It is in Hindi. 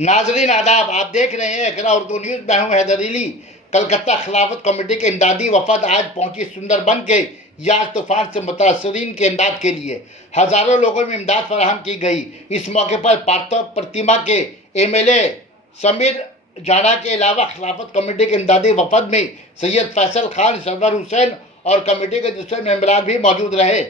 नाजरीन आदाब, आप देख रहे हैं इकरा उर्दू न्यूज़। मैं हूँ हैदर अली। कलकत्ता खिलाफत कमेटी के इमदादी वफद आज पहुंची सुंदरबन के यास तूफान से मुतासरीन के इमदाद के लिए। हज़ारों लोगों में इमदाद फराहम की गई। इस मौके पर पार्थ प्रतिमा के MLA समीर जाना के अलावा खिलाफत कमेटी के इमदादी वफद में सैयद फैसल खान, सरवर हुसैन और कमेटी के दूसरे मेंबरान भी मौजूद रहे।